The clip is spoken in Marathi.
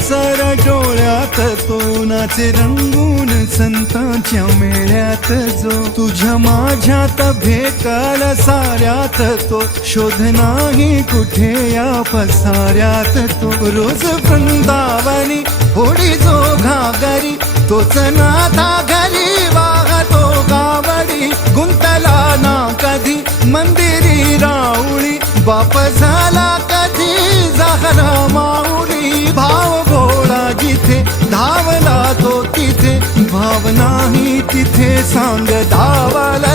सर डोळ्यात तो नाचे रंगून संतांच्या मेळ्यात जो तुझ्या माझ्यात भेटल साऱ्यात तो शोध नाही कुठे या पसाऱ्यात तो रोज वृंदावनी होडी जो घागरी तोच नाथा घरी वाहतो गावडी गुंतला ना कधी मंदिरी राऊळी बाप झाला कधी झाला माऊली भाव भोळा जिथे धावला तो तिथे भाव नाही तिथे सांग धावला